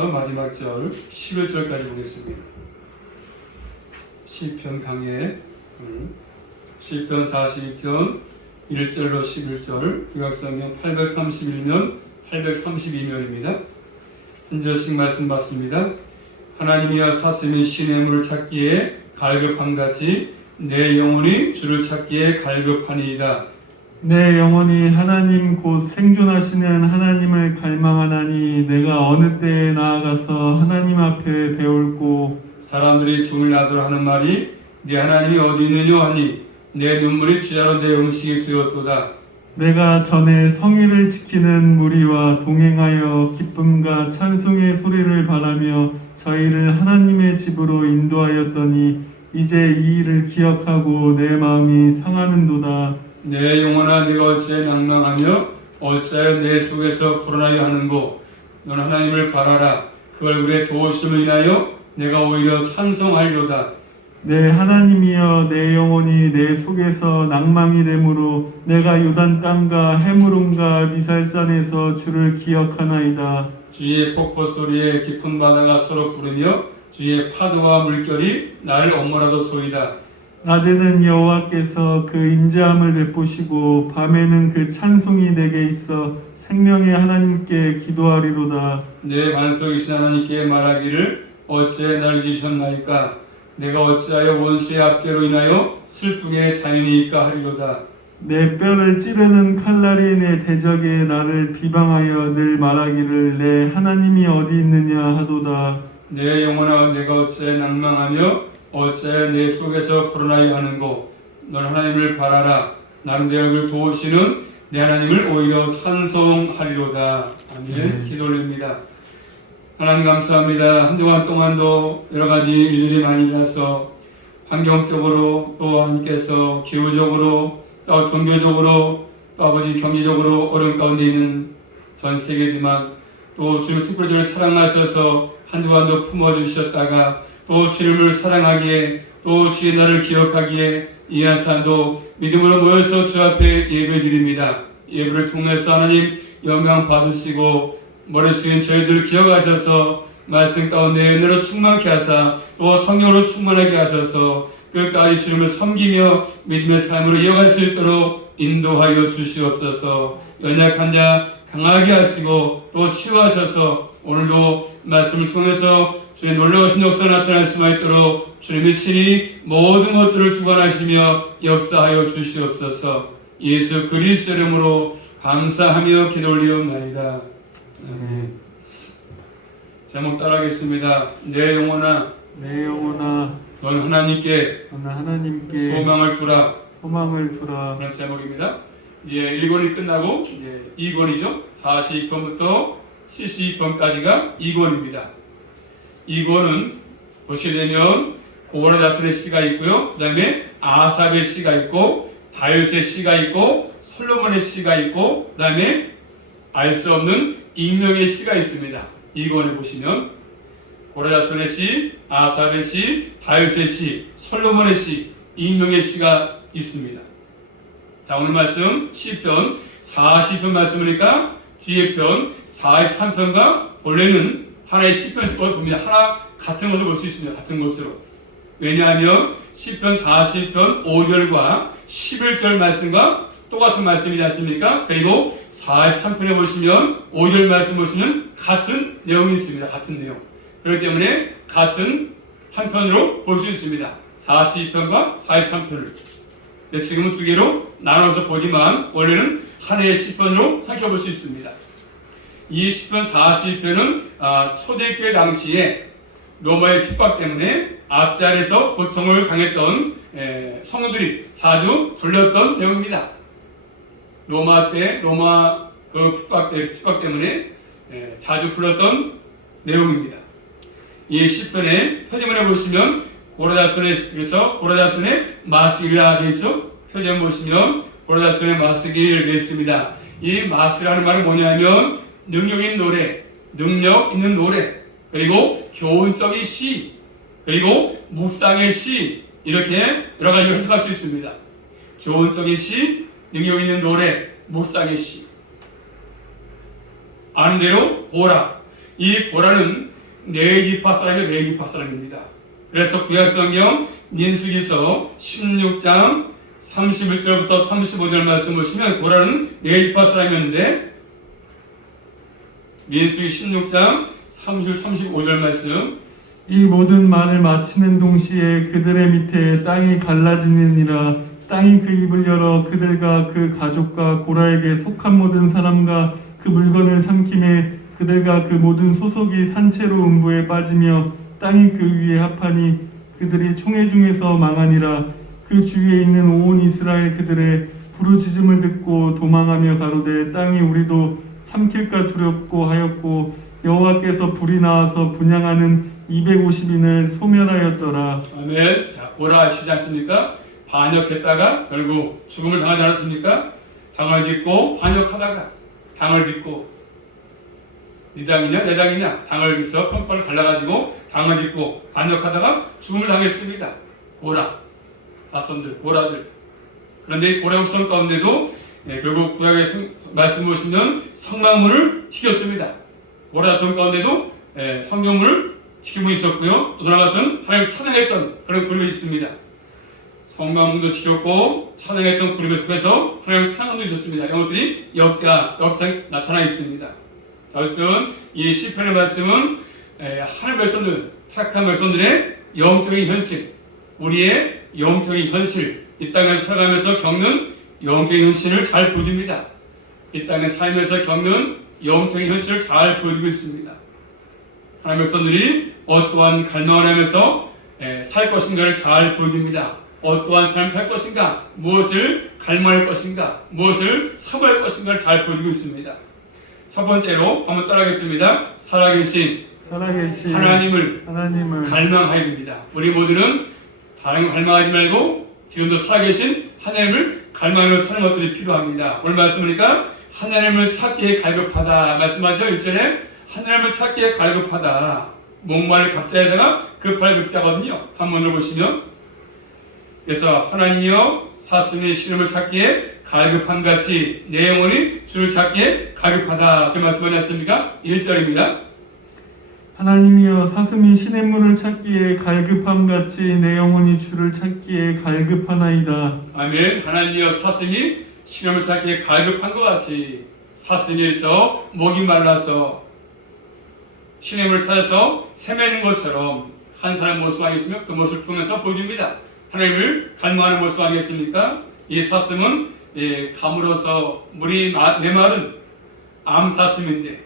중에서 마지막 절 11절까지 보겠습니다. 시편 강해 시편 42편 1절로 11절 구약성경 831면 832면입니다. 한 절씩 말씀 받습니다. 하나님이여 사슴이 시냇물을 찾기에 갈급함같이 내 영혼이 주를 찾기에 갈급하니이다. 내 영혼이 하나님 곧 생존하시는 하나님을 갈망하나니 내가 어느 때에 나아가서 하나님 앞에 배울고 사람들이 죽을 나더라 하는 말이 네 하나님이 어디 있느냐 하니 내 눈물이 주야로 내 음식이 되었도다. 내가 전에 성의를 지키는 무리와 동행하여 기쁨과 찬송의 소리를 바라며 저희를 하나님의 집으로 인도하였더니 이제 이 일을 기억하고 내 마음이 상하는도다. 내 영혼아 네가 어찌 낭망하며 어찌하여 내 속에서 불안하여 하는고 너는 하나님을 바라라. 그 얼굴의 도우심을 인하여 내가 오히려 찬송하리로다. 내 하나님이여 내 영혼이 내 속에서 낭망이 되므로 내가 요단 땅과 헤므론과 미살산에서 주를 기억하나이다. 주의 폭포 소리에 깊은 바다가 서로 부르며 주의 파도와 물결이 나를 엄몰하도소이다. 낮에는 여호와께서 그 인자함을 베푸시고 밤에는 그 찬송이 내게 있어 생명의 하나님께 기도하리로다. 내 반석이신 하나님께 말하기를 어찌 날 잊으셨나이까. 내가 어찌하여 원수의 압제로 인하여 슬프게 다니니까 하리로다. 내 뼈를 찌르는 칼날이 내 대적에 나를 비방하여 늘 말하기를 내 하나님이 어디 있느냐 하도다. 내 영혼아 내가 어찌 낭망하며 어찌 내 속에서 불안하여 하는고 너는 하나님을 바라라. 나는 내 얼굴 도우시는 내 하나님을 오히려 찬송하리로다. 아멘. 기도 올립니다. 하나님 감사합니다. 한 주간 동안도 여러 가지 일들이 많이 일어나서 환경적으로 또 하나님께서 기후적으로 또 종교적으로 또 아버지 경제적으로 어려운 가운데 있는 전 세계지만 또 주님 특별히 저를 사랑하셔서 한 주간도 품어주셨다가 또 주님을 사랑하기에 또 주의 날을 기억하기에 이 한 사람도 믿음으로 모여서 주 앞에 예배드립니다. 예배를 통해서 하나님 영광 받으시고 머릿속에 저희들 기억하셔서 말씀 가운데 은혜로 충만케 하사 또 성령으로 충만하게 하셔서 끝까지 주님을 섬기며 믿음의 삶으로 이어갈 수 있도록 인도하여 주시옵소서. 연약한 자 강하게 하시고 또 치유하셔서 오늘도 말씀을 통해서 주의 놀라우신 역사 나타날 수만 있도록 주님이 친히 모든 것들을 주관하시며 역사하여 주시옵소서. 예수 그리스도 이름으로 감사하며 기도 올리옵나이다. 제목 따라하겠습니다. 내 영혼아 내 영혼아 넌 하나님께 소망을 두라. 그런 제목입니다. 이제 1권이 끝나고 이제 2권이죠. 42편부터 72편까지가 2권입니다. 2권은 보시게 되면 고라다슨의 시가 있고요. 그 다음에 아삽의 시가 있고 다윗의 시가 있고 솔로몬의 시가 있고 그 다음에 알 수 없는 익명의 시가 있습니다. 2권에 보시면 고라다슨의 시, 아삽의 시, 다윗의 시, 솔로몬의 시, 익명의 시가 있습니다. 자, 오늘 말씀 시편 40편 말씀이니까 뒤에 편 43편과 원래는 하나의 시편에서 봅니다. 하나 같은 것을 볼 수 있습니다. 같은 것으로. 왜냐하면 시편 40편 5절과 11절 말씀과 똑같은 말씀이지 않습니까? 그리고 43편에 보시면 5절 말씀 보시면 같은 내용이 있습니다. 같은 내용. 그렇기 때문에 같은 한 편으로 볼 수 있습니다. 42편과 43편을. 지금은 두 개로 나눠서 보지만 원래는 하나의 시편으로 살펴볼 수 있습니다. 이 시편 40편은 초대교회 당시에 로마의 핍박 때문에 앞자리에서 고통을 당했던 성도들이 자주 불렸던 내용입니다. 로마 그 핍박 때문에 자주 불렀던 내용입니다. 이 시편의 표제문에 보시면 고라다슨의 마스기라 되죠. 표제문 보시면 고라다슨의 마스기를 냈습니다. 이 마스기라는 말은 뭐냐면 능력 있는 노래, 그리고 교훈적인 시, 그리고 묵상의 시, 이렇게 여러 가지로 해석할 수 있습니다. 교훈적인 시, 능력 있는 노래, 묵상의 시. 아는 대로 보라. 이 고라는 레위지파 사람이 레위지파 사람입니다. 그래서 구약성경 민수기서 16장 31절부터 35절 말씀 보시면 고라는 레위지파 사람이었는데 민수기 16장 35절 말씀 이 모든 말을 마치는 동시에 그들의 밑에 땅이 갈라지느니라. 땅이 그 입을 열어 그들과 그 가족과 고라에게 속한 모든 사람과 그 물건을 삼킴에 그들과 그 모든 소속이 산채로 음부에 빠지며 땅이 그 위에 합하니 그들이 총회 중에서 망하니라. 그 주위에 있는 온 이스라엘 그들의 부르짖음을 듣고 도망하며 가로되 땅이 우리도 삼킬까 두렵고 하였고 여호와께서 불이 나와서 분향하는 250인을 소멸하였더라. 아멘. 자, 고라 아시지 않습니까? 반역했다가 결국 죽음을 당하지 않았습니까? 당을 짓고 반역하다가 당을 짓고 네 당이냐 내 당이냐 당을 짓어 뻔뻔을 갈라가지고 당을 짓고 반역하다가 죽음을 당했습니다. 고라 자손들 고라들. 그런데 이 고라 후손 가운데도 결국 구약의 말씀 보시면 성막문을 지켰습니다. 고라 후손 가운데도 성경문을 지키고 있었고요. 또 돌아가서는 하나님을 찬양했던 그런 그룹이 있습니다. 성막문도 지켰고 찬양했던 그룹 속에서 하나님을 찬양도 있었습니다. 이런 것들이 역사에 나타나 있습니다. 자, 어쨌든 이 시편의 말씀은 하나님의 백성들, 택한 백성들의 영적인 현실, 우리의 영적인 현실, 이 땅에서 살아가면서 겪는 영적인 현실을 잘 보여줍니다. 이 땅의 삶에서 겪는 영적인 현실을 잘 보여주고 있습니다. 하나님의 백성들이 어떠한 갈망을 하면서 살 것인가를 잘 보여줍니다. 어떠한 삶을 살 것인가, 무엇을 갈망할 것인가, 무엇을 사모할 것인가를 잘 보여주고 있습니다. 첫 번째로 한번 따라하겠습니다. 살아계신 하나님을 갈망해야 됩니다. 우리 모두는 다른 걸 갈망하지 말고 지금도 살아계신 하나님을 갈망하며 사는 것들이 필요합니다. 오늘 말씀보니까 하나님을 찾기에 갈급하다 말씀하죠. 1절에 하나님을 찾기에 갈급하다. 목마를 갑자에다가 급할 급자거든요. 한번을 보시면 그래서 하나님이여 사슴의 시름을 찾기에 갈급한 같이 내 영혼이 주를 찾기에 갈급하다. 그 말씀하지 않습니까? 1절입니다. 하나님이여 사슴이 시냇물을 찾기에 갈급함 같이 내 영혼이 주를 찾기에 갈급하나이다. 아멘. 하나님이여 사슴이 시름을 찾기에 갈급한 것 같이 사슴에서 목이 말라서 시냇물을 찾아서 헤매는 것처럼 한 사람 모습 아니겠으며 그 모습을 통해서 보여줍니다. 하나님을 갈망하는 모습 아니겠습니까? 이 사슴은 감으로서 물이 메마른 암사슴인데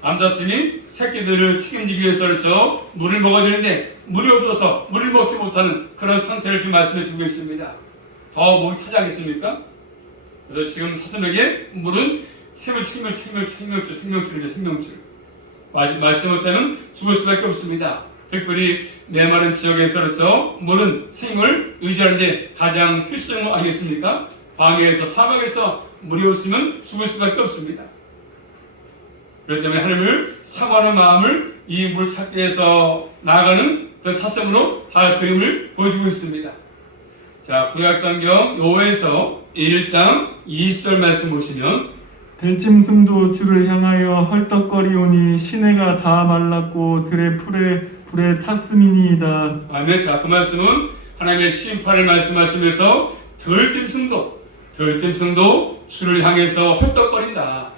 암사슴이 새끼들을 책임지기 위해서 그렇죠. 물을 먹어야 되는데 물이 없어서 물을 먹지 못하는 그런 상태를 지금 말씀해 주고 있습니다. 더 목이 타지 않겠습니까? 그래서 지금 사슴에게 물은 생명줄이죠. 생명줄. 마시지 못하면 죽을 수밖에 없습니다. 특별히 메마른 지역에서 그렇죠. 물은 생명을 의지하는 데 가장 필수인 거 아니겠습니까? 광야에서 사막에서 물이 없으면 죽을 수밖에 없습니다. 그렇기 때문에 하나님을 사모하는 마음을 이 물 찾기 위해서 나아가는 그 사슴으로 잘 그림을 보여주고 있습니다. 자, 구약성경 요에서 1장 20절 말씀 보시면 들짐승도 주를 향하여 헐떡거리오니 시내가 다 말랐고 들의 불에 탔음이니이다. 아멘. 자, 그 말씀은 하나님의 심판을 말씀하시면서 들짐승도 주를 향해서 헐떡거린다.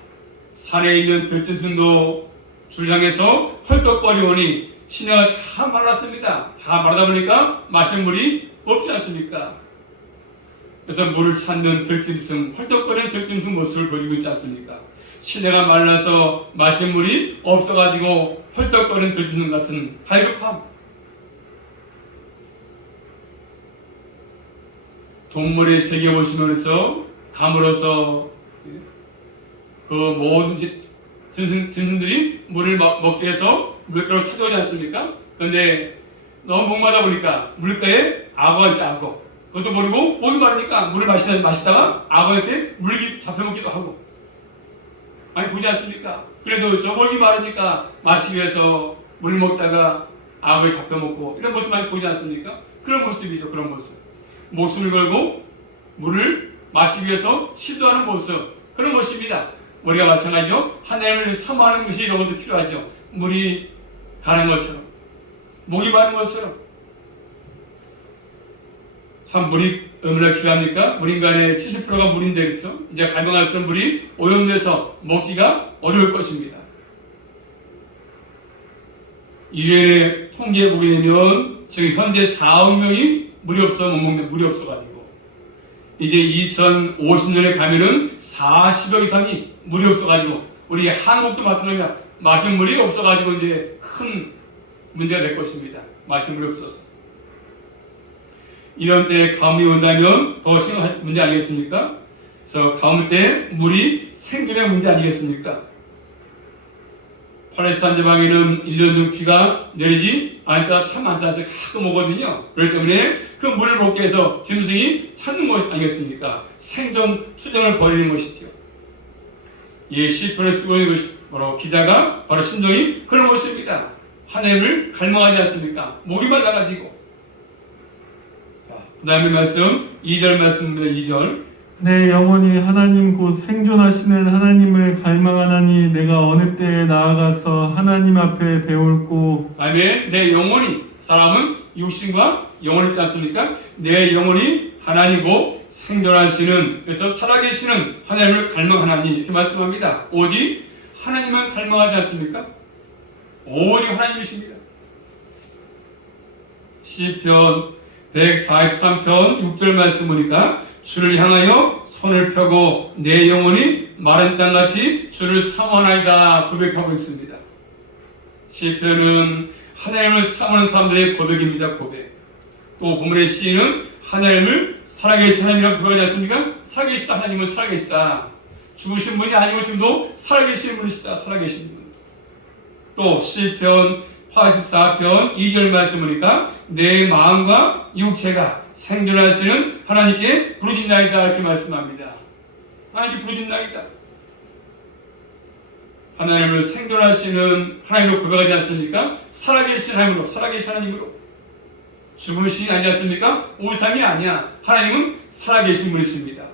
산에 있는 들짐승도 주를 향해서 헐떡거리오니 시내가 다 말랐습니다. 다 마르다 보니까 마실 물이 없지 않습니까? 그래서 물을 찾는 들짐승, 헐떡거리는 들짐승 모습을 보여주고 있지 않습니까? 시내가 말라서 마실 물이 없어가지고 헐떡거리는 들짐승 같은 갈급함. 동물의 세계 보시면 그래서 감으로서 그 모든 짐승들이 물을 먹기 위해서 물가를 찾아오지 않습니까? 그런데 너무 목마르다 보니까 물가에 악어가 있죠. 악어. 그것도 모르고 목이 마르니까 물을 마시다가 악어한테 물기 잡혀먹기도 하고. 아니 보지 않습니까? 그래도 저 목이 마르니까 마시기 위해서 물 먹다가 악어에 잡혀먹고 이런 모습 많이 보지 않습니까? 그런 모습이죠. 그런 모습. 목숨을 걸고 물을 마시기 위해서 시도하는 모습. 그런 모습입니다. 우리가 마찬가지죠. 하나님을 사모하는 것이 너무도 필요하죠. 물이 가는 것처럼, 목이 마른 것처럼. 참 물이 얼마나 귀합니까? 우리 인간의 70%가 물인데, 그렇죠? 이제 갈망할수록 물이 오염돼서 먹기가 어려울 것입니다. 유엔의 통계에 보게 되면 지금 현재 4억 명이 물이 없어 못 먹는, 물이 없어가지고 이제 2050년에 가면은 40억 이상이 물이 없어가지고, 우리 한국도 마찬가지입니다. 마실 물이 없어가지고 이제 큰 문제가 될 것입니다. 마실 물이 없어서. 이런 때 가뭄이 온다면 더 심한 문제 아니겠습니까? 그래서 가뭄 때 물이 생존의 문제 아니겠습니까? 팔레스타인 지방에는 1년 중 비가 내리지 않을 참 많지 않아서 가끔 오거든요. 그렇기 때문에 그 물을 먹기 위해서 짐승이 찾는 것이 아니겠습니까? 생존 투쟁을 벌이는 것이죠. 이 시편을 쓰고 있는 것이 바로 기자가 바로 신동이 그런 것입니다. 하나님을 갈망하지 않습니까? 목이 말라가지고. 자, 그 다음에 말씀 2절 말씀입니다. 2절. 내 영혼이 하나님 곧 생존하시는 하나님을 갈망하나니 내가 어느 때에 나아가서 하나님 앞에 배울고. 아멘. 내 영혼이, 사람은 육신과 영혼이 있지 않습니까? 내 영혼이 하나님이고 생존하시는, 그래서 살아계시는 하나님을 갈망하나니 이렇게 말씀합니다. 오직 하나님만 갈망하지 않습니까? 오직 하나님이십니다. 시편 143편 6절 말씀 보니까 주를 향하여 손을 펴고 내 영혼이 마른 땅같이 주를 사모하나이다 고백하고 있습니다. 시편은 하나님을 사모하는 사람들의 고백입니다. 고백. 또 본문의 시인은 하나님을 살아계신 하나님이라고 고백하지 않습니까? 살아계시다. 하나님은 살아계시다. 죽으신 분이 아니고 지금도 살아계신 분이시다. 살아계신 분. 또 시편 84편 2절 말씀 보니까 내 마음과 육체가 생존하시는 하나님께 부르짖나이다 이렇게 말씀합니다. 하나님께 부르짖나이다. 하나님을 생존하시는 하나님으로 고백하지 않습니까? 살아계신 하나님으로, 살아계신 하나님으로. 죽으신 아니지 않습니까? 우상이 아니야. 하나님은 살아계신 분이십니다.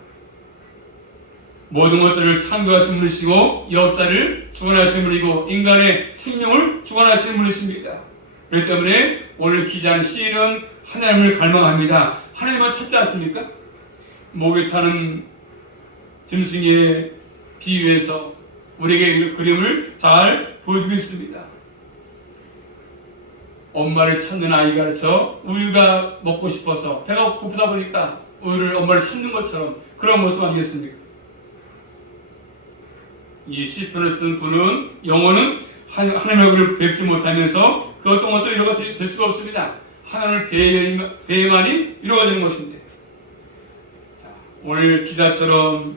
모든 것들을 창조하신 분이시고 역사를 주관하신 분이고 인간의 생명을 주관하시는 분이십니다. 그렇기 때문에 오늘 기자는 시인은 하나님을 갈망합니다. 하나님만 찾지 않습니까? 목에 타는 짐승의 비유에서 우리에게 그 그림을 잘 보여주고 있습니다. 엄마를 찾는 아이가 그래서 우유가 먹고 싶어서 배가 고프다 보니까 우유를 엄마를 찾는 것처럼 그런 모습 아니겠습니까? 이 시편을 쓴 분은 영혼은 하나님의 얼굴을 뵙지 못하면서 그 어떤 것도 위로가 될 수가 없습니다. 하나님을 배에만이 위로가 되는 것인데, 자, 오늘 기자처럼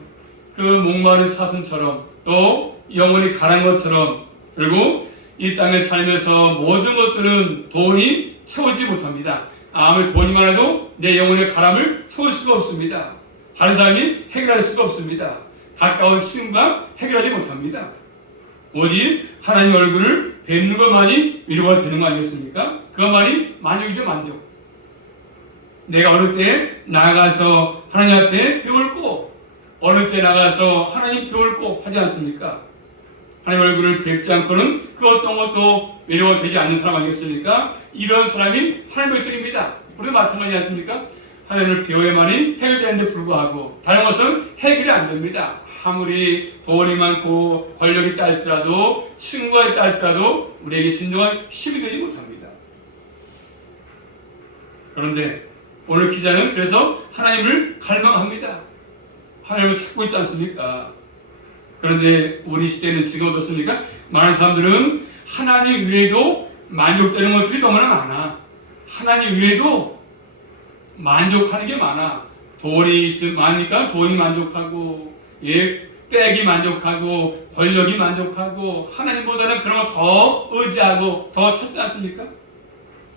그 목마른 사슴처럼 또 영혼이 가란 것처럼 결국 이 땅에 살면서 모든 것들은 돈이 채우지 못합니다. 아무리 돈이 많아도 내 영혼의 가람을 채울 수가 없습니다. 다른 사람이 해결할 수가 없습니다. 가까운 친구가 해결하지 못합니다. 오직 하나님 얼굴을 뵙는 것만이 위로가 되는 거 아니겠습니까? 그것만이 만족이죠, 만족. 내가 어느 때 나가서 하나님 앞에 배울고 어느 때 나가서 하나님 배울고 하지 않습니까? 하나님 얼굴을 뵙지 않고는 그 어떤 것도 위로가 되지 않는 사람 아니겠습니까? 이런 사람이 하나님 백성입니다. 우리도 마찬가지지 않습니까? 하나님을 배워야만이 해결되는데 불구하고 다른 것은 해결이 안 됩니다. 아무리 돈이 많고 권력이 있다 할지라도 친구가 있다 할지라도 우리에게 진정한 힘이 되지 못합니다. 그런데 오늘 기자는 그래서 하나님을 갈망합니다. 하나님을 찾고 있지 않습니까? 그런데 우리 시대는 지금 어떻습니까? 많은 사람들은 하나님 외에도 만족되는 것들이 너무나 많아. 하나님 외에도 만족하는 게 많아. 돈이 있으면 많으니까 돈이 만족하고 빽이 만족하고 권력이 만족하고 하나님보다는 그런 거 더 의지하고 더 찾지 않습니까?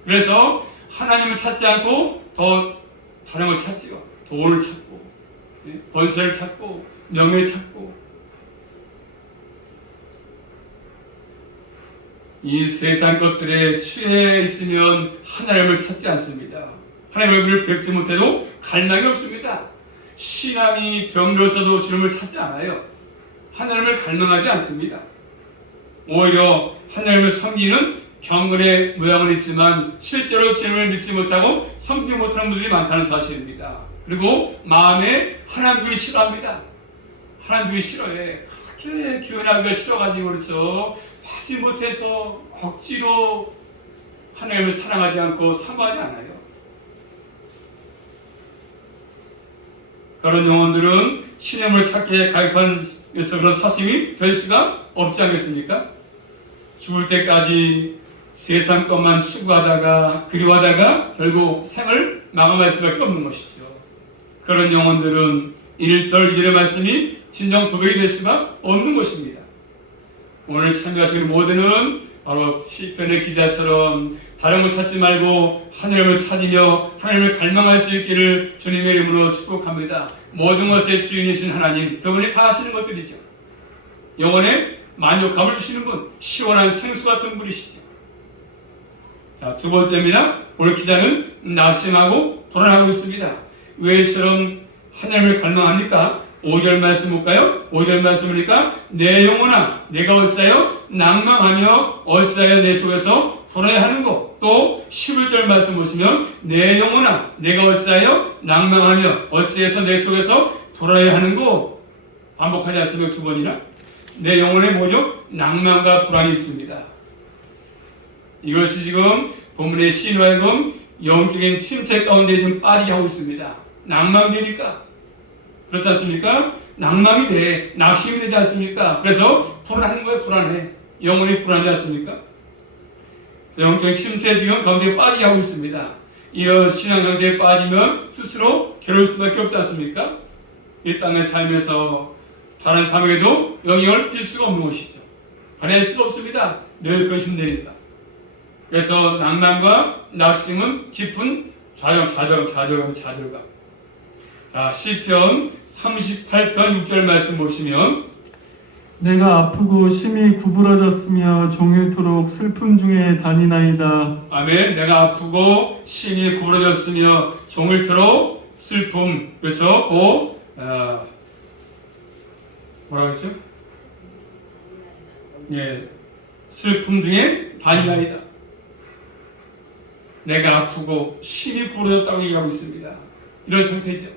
그래서 하나님을 찾지 않고 더 다른 걸 찾지요. 돈을 찾고 권세를 찾고 명예를 찾고 이 세상 것들에 취해 있으면 하나님을 찾지 않습니다. 하나님의 얼굴을 뵙지 못해도 갈망이 없습니다. 신앙이 병들어서도 주님을 찾지 않아요. 하나님을 갈망하지 않습니다. 오히려 하나님을 섬기는 경건의 모양은 있지만 실제로 주님을 믿지 못하고 섬기지 못하는 분들이 많다는 사실입니다. 그리고 마음에 하나님 두기 싫어합니다. 하나님 두기 싫어해. 그래, 교회 나기가 싫어가지고 그렇죠. 하지 못해서 억지로 하나님을 사랑하지 않고 사모하지 않아요. 그런 영혼들은 신념을 찾기에 가입하면서 그런 사심이 될 수가 없지 않겠습니까? 죽을 때까지 세상 것만 추구하다가 그리워하다가 결국 생을 마감할 수밖에 없는 것이죠. 그런 영혼들은 1절 2절의 말씀이 진정 고백이 될 수가 없는 것입니다. 오늘 참여하시는 모두는 바로 시편의 기자처럼 다른 걸 찾지 말고 하나님을 찾으며 하나님을 갈망할 수 있기를 주님의 이름으로 축복합니다. 모든 것의 주인이신 하나님, 그분이 다 하시는 것들이죠. 영혼에 만족감을 주시는 분, 시원한 생수 같은 분이시죠. 자, 두 번째입니다. 오늘 기자는 낙심하고 불안하고 있습니다. 왜 이처럼 하나님을 갈망합니까? 5절 말씀 볼까요? 5절 말씀이니까 내 영혼아 내가 어찌하여 낭망하며 어찌하여 내 속에서 불안해하는고. 또 11절 말씀 보시면 내 영혼아 내가 어찌하여 낭망하며 어찌해서 내 속에서 불안해하는고. 반복하지 않습니까? 두 번이나. 내 영혼에 뭐죠? 낭만과 불안이 있습니다. 이것이 지금 본문의 시인하여금 영적인 침체 가운데 좀 빠지게 하고 있습니다. 낭망이 되니까. 그렇지 않습니까? 낭망이 돼. 낙심이 되지 않습니까? 그래서 불안한 거예요. 불안해. 영혼이 불안하지 않습니까? 영적인 침체 지금 가운데 빠지게 하고 있습니다. 이런 신앙 가운데 빠지면 스스로 괴로울 수밖에 없지 않습니까? 이 땅의 삶에서 다른 사람에게도 영향을 줄 수가 없는 것이죠. 발휘할 수가 없습니다. 늘 근심되니까. 그래서 낭만과 낙심은 깊은 좌절감. 자, 시편 38편 6절 말씀 보시면 내가 아프고 심히 구부러졌으며 종일토록 슬픔 중에 다니나이다. 아멘. 내가 아프고 심히 구부러졌으며 종일토록 슬픔. 그래서 뭐라고 했죠? 예, 슬픔 중에 다니나이다. 내가 아프고 심히 구부러졌다고 얘기하고 있습니다. 이런 상태죠.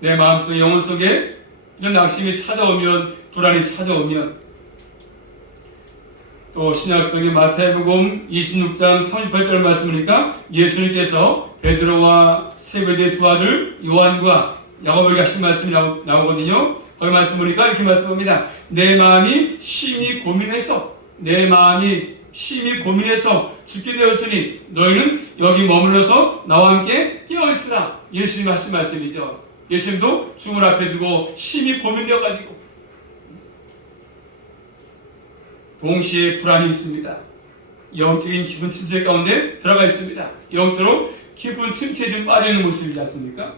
내 마음속 영혼 속에 이런 낙심이 찾아오면, 불안이 찾아오면, 또 신약성의 마태복음 26장 38절 말씀이니까 예수님께서 베드로와 세베대의 두 아들 요한과 야고보에게 하신 말씀이 나오거든요. 거기 말씀 보니까 이렇게 말씀합니다. 내 마음이 심히 고민해서 죽게 되었으니 너희는 여기 머물러서 나와 함께 깨어있으라. 예수님이 하신 말씀이죠. 예수님도 죽음을 앞에 두고 심히 고민되어가지고 동시에 불안이 있습니다. 영적인 깊은 침체 가운데 들어가 있습니다. 영적으로 깊은 침체에 좀 빠져있는 모습이지 않습니까?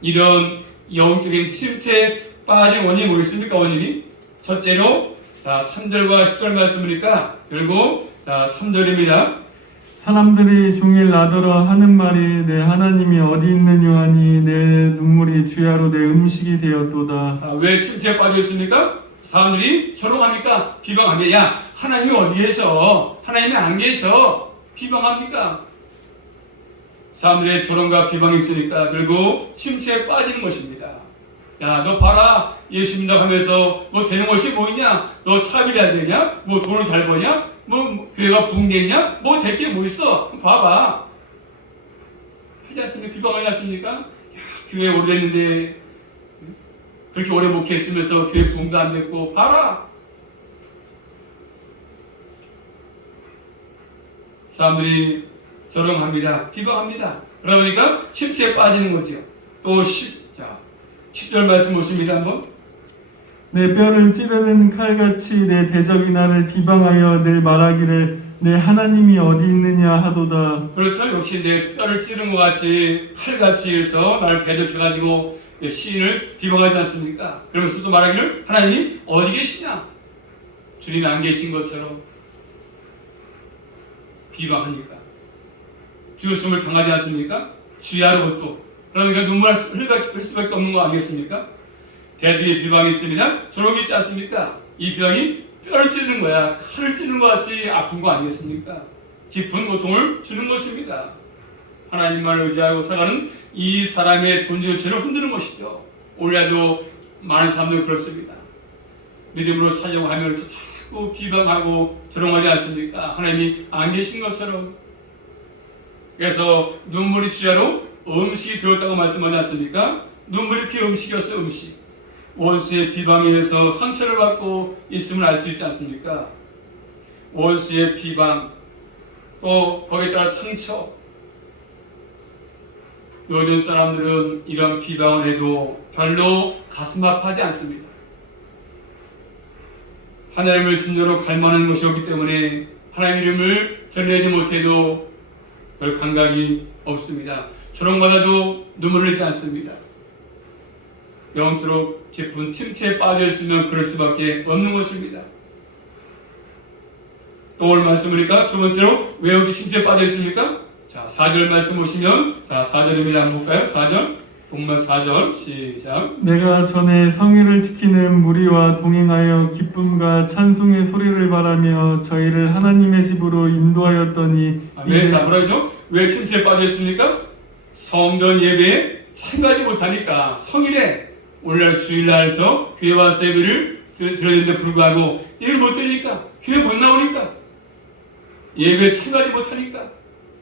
이런 영적인 침체에 빠진 원인이 뭐겠습니까? 원인이 첫째로 3절과 10절 말씀이니까 결국 3절입니다. 사람들이 종일 나더러 하는 말이 내 하나님이 어디 있느냐 하니 내 눈물이 주야로 내 음식이 되었도다. 왜 침체에 빠져 있습니까? 사람들이 조롱합니까? 비방합니까? 야, 하나님이 어디 계셔? 하나님이 안 계셔? 비방합니까? 사람들의 조롱과 비방이 있으니까 결국 침체에 빠지는 것입니다. 야, 너 봐라. 예수 믿는다고 하면서 뭐 되는 것이 뭐 있냐? 너 사업이 안 되냐? 뭐 돈을 잘 버냐? 뭐 교회가 붕괴했냐? 뭐 될 게 뭐 있어? 봐봐. 하지 않습니까? 비방하지 않습니까? 야, 교회 오래됐는데 그렇게 오래 목회했으면서 교회 붕도 안 됐고 봐라. 사람들이 조롱합니다. 비방합니다. 그러다 보니까 침체에 빠지는 거죠. 또 10절 말씀 보십니다. 한번. 내 뼈를 찌르는 칼같이 내 대적이 나를 비방하여 늘 말하기를 내 하나님이 어디 있느냐 하도다. 그래서 역시 내 뼈를 찌른 것 같이 칼같이 해서 나를 대적해가지고 시인을 비방하지 않습니까? 그러면서 또 말하기를 하나님이 어디 계시냐? 주님이 안 계신 것처럼 비방하니까 비웃음을 당하지 않습니까? 주야로 또 그러니까 눈물 흘릴 수밖에 없는 거 아니겠습니까? 대중의 비방이 있습니다. 저런 게 있지 않습니까? 이 비방이 뼈를 찌르는 거야. 칼을 찌르는 것 같이 아픈 거 아니겠습니까? 깊은 고통을 주는 것입니다. 하나님만 의지하고 살아가는 이 사람의 존재 자체를 흔드는 것이죠. 올해도 많은 사람들이 그렇습니다. 믿음으로 살려고 하면 자꾸 비방하고 조롱하지 않습니까? 하나님이 안 계신 것처럼. 그래서 눈물이 주야로 음식이 되었다고 말씀하지 않습니까? 눈물이 그 음식이었어요. 음식. 원수의 비방에 의해서 상처를 받고 있음을 알 수 있지 않습니까? 원수의 비방, 또 거기에 따라 상처. 요즘 사람들은 이런 비방을 해도 별로 가슴 아파하지 않습니다. 하나님을 진정으로 갈망하는 것이 없기 때문에 하나님 이름을 전하지 못해도 별 감각이 없습니다. 조롱받아도 눈물을 흘리지 않습니다. 영적으로 깊은 침체에 빠져 있으면 그럴 수밖에 없는 것입니다. 또 오늘 말씀이니까 두 번째로 왜 여기 침체에 빠져 있습니까? 자, 4절 말씀 보시면, 자, 4절입니다. 한번 볼까요? 4절. 동문 4절 시작. 내가 전에 성의를 지키는 무리와 동행하여 기쁨과 찬송의 소리를 바라며 저희를 하나님의 집으로 인도하였더니 왜 뭐라죠? 왜 침체에 빠져 있습니까? 성전 예배에 참가하지 못하니까. 성일에 오늘날 주일날 교회 와서 예배를 드려야 되는데 불구하고 예를 못 드리니까, 교회 못 나오니까, 예배에 참가하지 못하니까,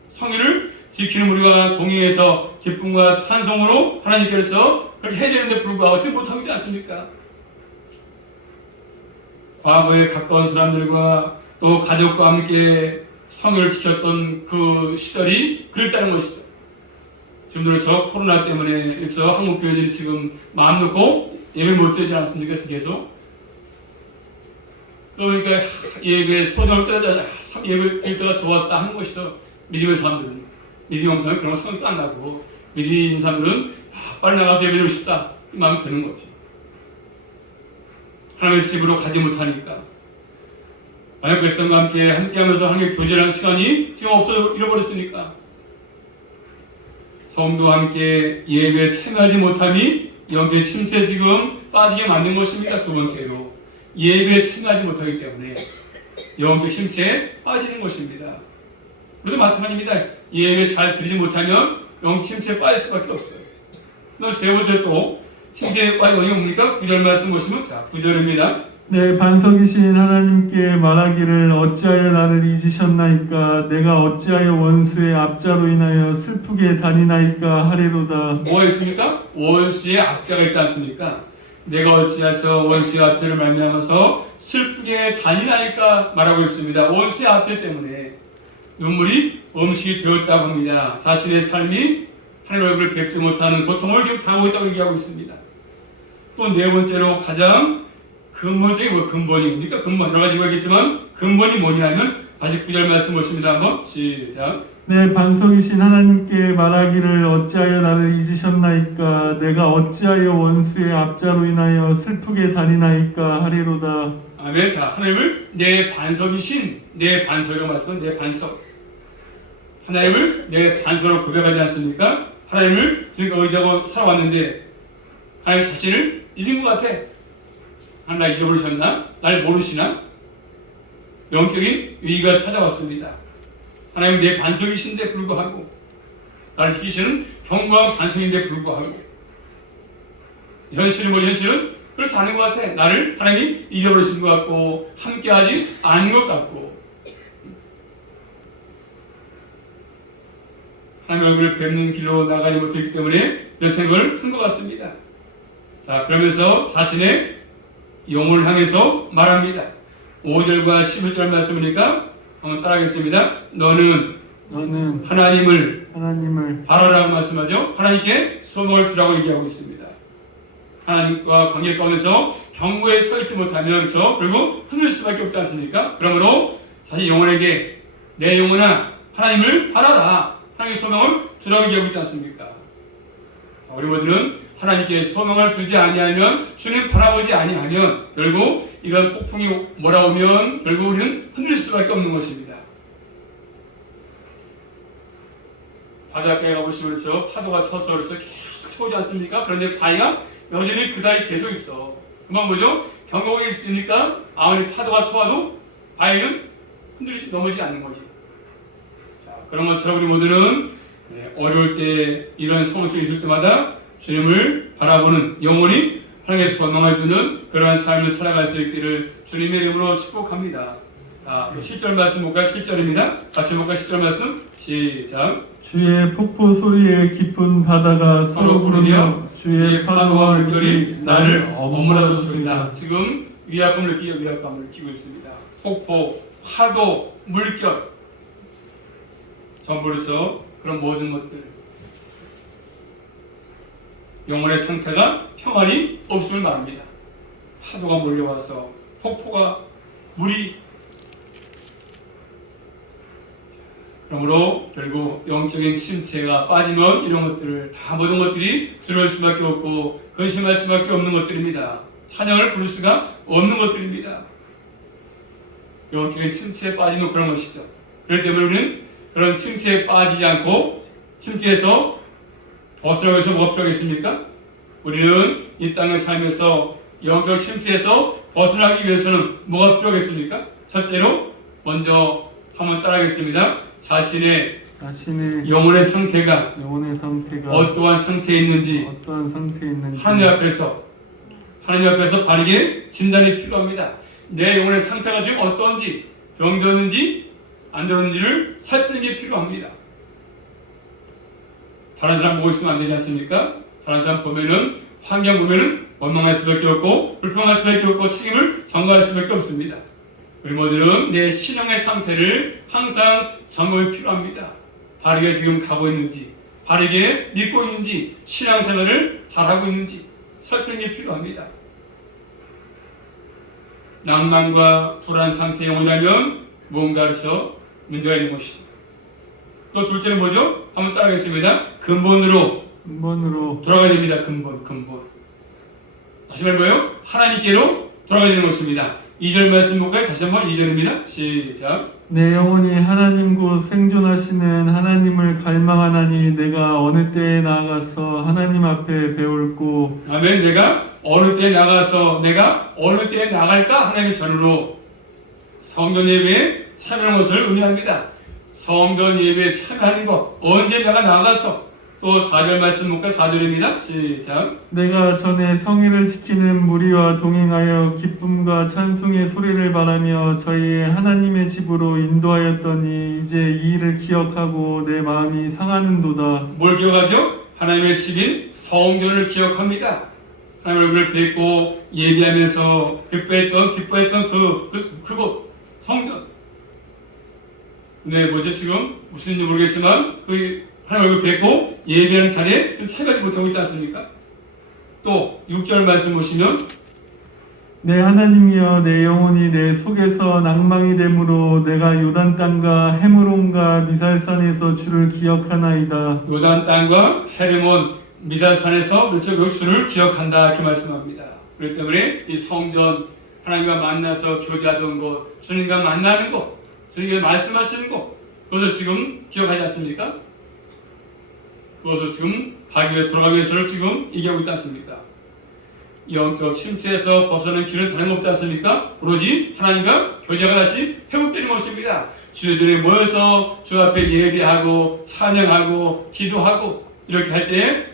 성일을 지키는 우리가 동행해서 기쁨과 찬송으로 하나님께서 그렇게 해야 되는데 불구하고 지금 못하고 있지 않습니까? 과거에 가까운 사람들과 또 가족과 함께 성을 지켰던 그 시절이 그랬다는 것이죠. 지금도 저 코로나 때문에 그래서 한국 교회들이 지금 마음 놓고 예배 못 드리지 않습니까? 계속. 그러니까 예배 소정을 떠나자 예배 드릴 때가 좋았다 하는 것이죠. 믿음의 사람들은. 믿음이 없는 사람은 그런 생각도 안 나고, 믿음이 있는 사람들은 빨리 나가서 예배드리고 싶다 이 마음이 드는 거지. 하나님의 집으로 가지 못하니까. 만약 백성과 함께하면서 하나님의 교제라는 시간이 지금 없어 잃어버렸으니까. 성도와 함께 예배에 참여하지 못함이 영적인 침체에 지금 빠지게 만든 것입니다. 두 번째로 예배에 참여하지 못하기 때문에 영적 침체에 빠지는 것입니다. 우리도 마찬가지입니다. 예배 잘 드리지 못하면 영적 침체에 빠질 수밖에 없어요. 세 번째 또 침체에 빠진 원인이 뭡니까? 9절 말씀 보시면, 자, 9절입니다. 내 반석이신 하나님께 말하기를 어찌하여 나를 잊으셨나이까? 내가 어찌하여 원수의 압자로 인하여 슬프게 다니나이까 하리로다. 뭐가 있습니까? 원수의 압자가 있지 않습니까? 내가 어찌하여 원수의 압자를 말미암아서 슬프게 다니나이까 말하고 있습니다. 원수의 압자 때문에 눈물이 음식이 되었다고 합니다. 자신의 삶이 하나님의 얼굴을 뵙지 못하는 고통을 지금 당하고 있다고 얘기하고 있습니다. 또 네 번째로 가장 근본적인 근본이 뭡니까? 근본 여러 가지 얘기했지만 근본이 뭐냐면 다시 9절 말씀 보십니다. 한번 시작. 내 반석이신 하나님께 말하기를 어찌하여 나를 잊으셨나이까? 내가 어찌하여 원수의 압자로 인하여 슬프게 다니나이까 하리로다. 아멘. 자, 하나님을 내 반석이신, 내 반석이라고 말씀, 내 반석. 하나님을 내 반석으로 고백하지 않습니까? 하나님을 지금 의지하고 살아왔는데 하나님 자신을 잊은 것 같아. 하나님 나 잊어버리셨나? 날 모르시나? 영적인 위기가 찾아왔습니다. 하나님 내 반석이신데 불구하고, 나를 지키시는 견고한 반석인데 불구하고, 현실은 현실은 그렇지 않은 것 같아. 나를 하나님이 잊어버리신 것 같고 함께하지 않은 것 같고, 하나님 얼굴을 뵙는 길로 나가지 못했기 때문에 이런 생각을 한 것 같습니다. 자, 그러면서 자신의 영혼을 향해서 말합니다. 5절과 11절 말씀이니까 한번 따라하겠습니다. 너는 하나님을 바라라고 말씀하죠. 하나님께 소망을 주라고 얘기하고 있습니다. 하나님과 관계 가운데서 경고에 서 있지 못하면 결국 흔들 수밖에 없지 않습니까? 그러므로 자신 영혼에게 내 영혼아 하나님을 바라라. 하나님의 소망을 주라고 얘기하고 있지 않습니까? 자, 우리 모두는 하나님께 소망을 주지 아니하면, 주님 바라보지 아니하면 결국 이런 폭풍이 몰아오면 결국 우리는 흔들 수밖에 없는 것입니다. 바닷가에 가보시면 파도가 쳐서 계속 쳐오지 않습니까? 그런데 바위가 여전히 그 다리 계속 있어. 그만 뭐죠? 경고가 있으니까 아무리 파도가 쳐와도 바위는 흔들리지 넘어지지 않는 거지. 자, 그런 것처럼 우리 모두는 어려울 때 이런 상황 속에 있을 때마다 주님을 바라보는 영혼이 하나님의 소망을 두는 그러한 삶을 살아갈 수 있기를 주님의 이름으로 축복합니다. 자, 10절 말씀 볼까요? 10절입니다. 같이 볼까요? 10절 말씀 시작. 주의 폭포 소리에 깊은 바다가 서로 부르며 주의 파도와 물결이 나를 어무라졌습니다. 지금 위압감을 느끼고 있습니다. 폭포, 파도, 물결, 전부로서 그런 모든 것들, 영혼의 상태가 평안이 없음을 말합니다. 파도가 몰려와서 폭포가 물이, 그러므로 결국 영적인 침체가 빠지면 이런 것들을 다 모든 것들이 두려울 수밖에 없고 근심할 수밖에 없는 것들입니다. 찬양을 부를 수가 없는 것들입니다. 영적인 침체에 빠지면 그런 것이죠. 그렇기 때문에 우리는 그런 침체에 빠지지 않고 침체에서 벗어나기 위해서 뭐가 필요하겠습니까? 우리는 이 땅을 살면서 영적 침체에서 벗어나기 위해서는 뭐가 필요하겠습니까? 첫째로 먼저 한번 따라하겠습니다. 자신의 영혼의 상태가 어떠한 상태에 있는지 하나님 앞에서 바르게 진단이 필요합니다. 내 영혼의 상태가 지금 어떤지, 병들었는지 안 들었는지를 살피는 게 필요합니다. 다른 사람 보고 있으면 안 되지 않습니까? 다른 사람 보면은, 환경 보면은 원망할 수밖에 없고 불평할 수밖에 없고 책임을 전가할 수밖에 없습니다. 우리 모두는 내 신앙의 상태를 항상 점검이 필요합니다. 바르게 지금 가고 있는지, 바르게 믿고 있는지, 신앙생활을 잘하고 있는지 살피는 게 필요합니다. 낭만과 불안 상태의 영혼이라면 뭔가에서 문제가 있는 것이죠. 또 둘째는 뭐죠? 한번 따라하겠습니다. 근본으로 돌아가야 됩니다. 근본. 다시 말해봐요. 하나님께로 돌아가야 되는 것입니다. 2절 말씀 볼까요? 다시 한번 2절입니다. 시작. 내 영혼이 하나님 곧 생존하시는 하나님을 갈망하나니 내가 어느 때에 나아가서 하나님 앞에 배울고. 아멘. 내가 어느 때에 나갈까? 하나님의 전으로 성전 예배에 참여하는 것을 의미합니다. 성전 예배에 참여하는 것, 언제 내가 나가서. 또 4절 말씀 볼까요? 4절입니다. 시작. 내가 전에 성의를 지키는 무리와 동행하여 기쁨과 찬송의 소리를 바라며 저희의 하나님의 집으로 인도하였더니 이제 이 일을 기억하고 내 마음이 상하는도다. 뭘 기억하죠? 하나님의 집인 성전을 기억합니다. 하나님의 얼굴을 뵙고 예배하면서 기뻐했던 그곳 성전. 네, 뭐죠? 지금 무슨인지 모르겠지만 하나님 얼굴 뵙고 예배하는 자리에 좀 차이가 못하고 있지 않습니까? 또 6절 말씀 보시면 내 하나님이여 내 영혼이 내 속에서 낭망이 되므로 내가 요단 땅과 헤므론과 미살산에서 주를 기억하나이다. 요단 땅과 헤르몬 미살산에서 주를 기억한다 이렇게 말씀합니다. 그렇기 때문에 이 성전, 하나님과 만나서 교제하던 곳, 주님과 만나는 곳, 주님께 말씀하시는 곳, 그것을 지금 기억하지 않습니까? 그것을 지금 돌아가기 위해서를 지금 얘기하고 있지 않습니까? 영적 침체에서 벗어나는 길은 다름없지 않습니까? 오로지 하나님과 교제가 다시 회복되는 것입니다. 주님들이 모여서 주 앞에 예배하고 찬양하고 기도하고 이렇게 할 때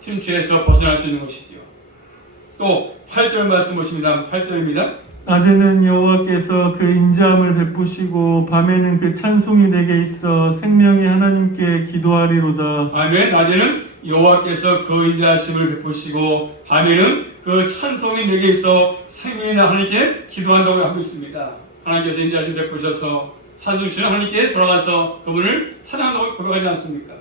침체에서 벗어날 수 있는 것이죠. 또 8절 말씀 보십니다. 8절입니다. 낮에는 여호와께서 그 인자함을 베푸시고 밤에는 그 찬송이 내게 있어 생명의 하나님께 기도하리로다. 아멘. 낮에는 여호와께서 그 인자하심을 베푸시고 밤에는 그 찬송이 내게 있어 생명의 하나님께 기도한다고 하고 있습니다. 하나님께서 인자하심 베푸셔서 찬송 주시는 하나님께 돌아가서 그분을 찬양한다고 고백하지 않습니까?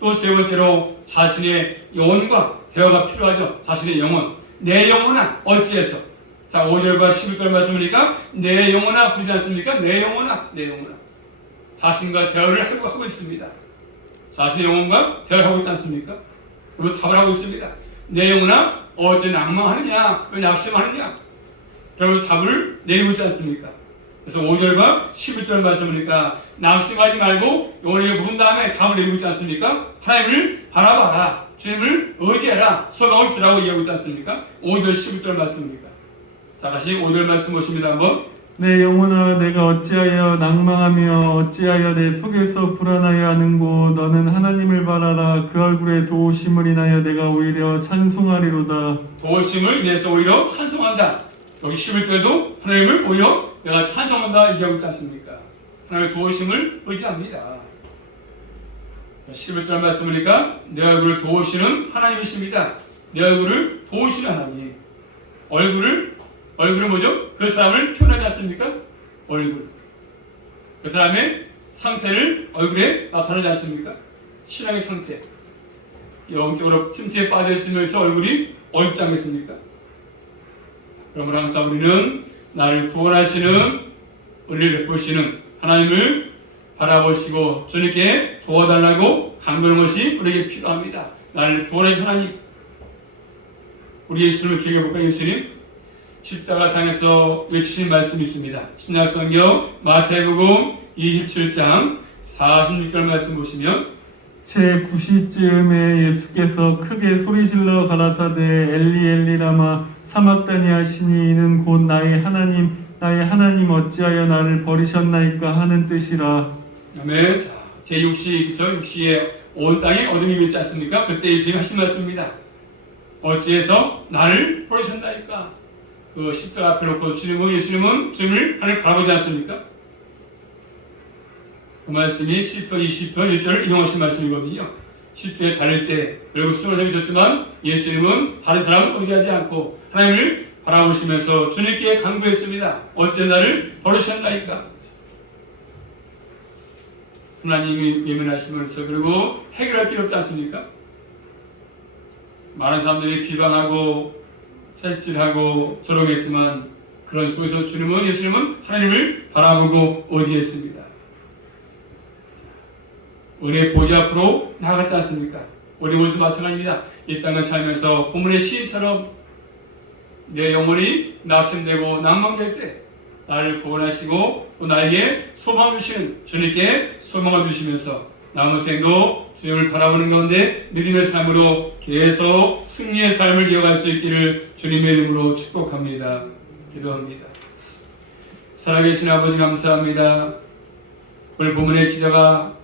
또 세 번째로 자신의 영혼과 대화가 필요하죠. 자신의 영혼. 내 영혼아 어찌해서. 자, 5절과 11절 말씀이니까 내 영혼아 부르지 않습니까? 내 영혼아. 자신과 대화를 하고 있습니다. 자신의 영혼과 대화를 하고 있지 않습니까? 그리고 답을 하고 있습니다. 내 영혼아 어째 낭망하느냐? 왜 낙심하느냐? 그러면서 답을 내리고 있지 않습니까? 그래서 5절과 11절 말씀이니까 낙심하지 말고 영혼에게 묻은 다음에 답을 내리고 있지 않습니까? 하나님을 바라봐라. 주님을 의지해라. 소망을 주라고 이야기하고 있지 않습니까? 5절 11절 말씀입니다. 자, 다시 5절 말씀 보십니다. 한번. 내 영혼아 내가 어찌하여 낭망하며 어찌하여 내 속에서 불안하여 하는고 너는 하나님을 바라라. 그 얼굴에 도우심을 인하여 내가 오히려 찬송하리로다. 도우심을 인해서 오히려 찬송한다. 여기 11절도 하나님을 오히려 내가 찬송한다 얘기하고 있지 않습니까? 하나님의 도우심을 의지합니다. 11절 말씀이니까 내 얼굴을 도우시는 하나님이십니다. 내 얼굴을 도우시는 하나님. 얼굴은 뭐죠? 그 사람을 표현하지 않습니까? 얼굴. 그 사람의 상태를 얼굴에 나타나지 않습니까? 신앙의 상태. 영적으로 침체에 빠져있으면 저 얼굴이 어렵지 않겠습니까? 그러므로 항상 우리는 나를 구원하시는 은혜를 베푸시는 하나님을 바라보시고 주님께 도와달라고 간구하는 것이 우리에게 필요합니다. 나를 구원하신 하나님. 우리 예수님을 기억해 볼까요? 예수님 십자가상에서 외치신 말씀이 있습니다. 신약성경 마태복음 27장 46절 말씀 보시면 제 9시쯤에 예수께서 크게 소리질러 가라사대 엘리 엘리 라마 사막다니 하시니 이는 곧 나의 하나님 어찌하여 나를 버리셨나이까 하는 뜻이라. 아멘. 자, 제6시에 온 땅에 어둠이 있지 않습니까? 그때 예수님이 하신 말씀입니다. 어찌해서 나를 버리셨나이까? 그 십자가 앞에 놓고 예수님은 주님을 하늘 바라보지 않습니까? 그 말씀이 10편 20편 1절을 인용하신 말씀이거든요. 10절에 다닐 때 결국 수을 잡으셨지만 예수님은 다른 사람을 의지하지 않고 하나님을 바라보시면서 주님께 간구했습니다. 어째 나를 버리셨나이까? 하나님이 예민하시면서 그리고 해결할 필요 없지 않습니까? 많은 사람들이 비방하고 채찍질하고 조롱했지만 그런 속에서 예수님은 하나님을 바라보고 의지했습니다. 은혜 보좌 앞으로 나아갔지 않습니까? 우리 모두 마찬가지입니다. 이 땅을 살면서 본문의 시인처럼 내 영혼이 낙심되고 낭망될 때 나를 구원하시고 또 나에게 소망 주시는 주님께 소망을 주시면서 남은 생도 주님을 바라보는 가운데 믿음의 삶으로 계속 승리의 삶을 이어갈 수 있기를 주님의 이름으로 축복합니다. 기도합니다. 살아계신 아버지 감사합니다. 오늘 본문의 기자가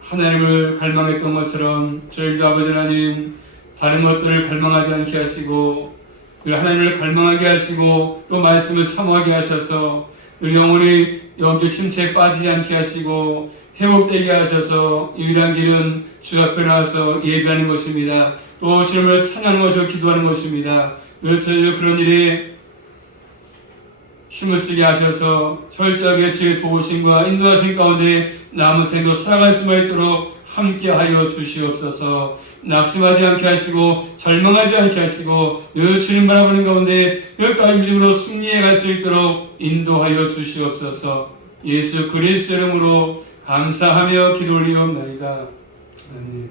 하나님을 갈망했던 것처럼 저희도 아버지 하나님 다른 것들을 갈망하지 않게 하시고 하나님을 갈망하게 하시고 또 말씀을 사모하게 하셔서 영혼이 영적 침체에 빠지지 않게 하시고 회복되게 하셔서 유일한 길은 주 앞에 나와서 예배하는 것입니다. 또 주님을 찬양하는 것을 기도하는 것입니다. 늘 저희도 그런 일에 힘을 쓰게 하셔서 철저하게 주의 도우심과 인도하심 가운데 남은 생도 살아갈 수만 있도록 함께하여 주시옵소서. 낙심하지 않게 하시고 절망하지 않게 하시고 늘 주님 바라보는 가운데 끝까지 믿음으로 승리해 갈 수 있도록 인도하여 주시옵소서. 예수 그리스도 이름으로 감사하며 기도 올리옵나이다. 아멘.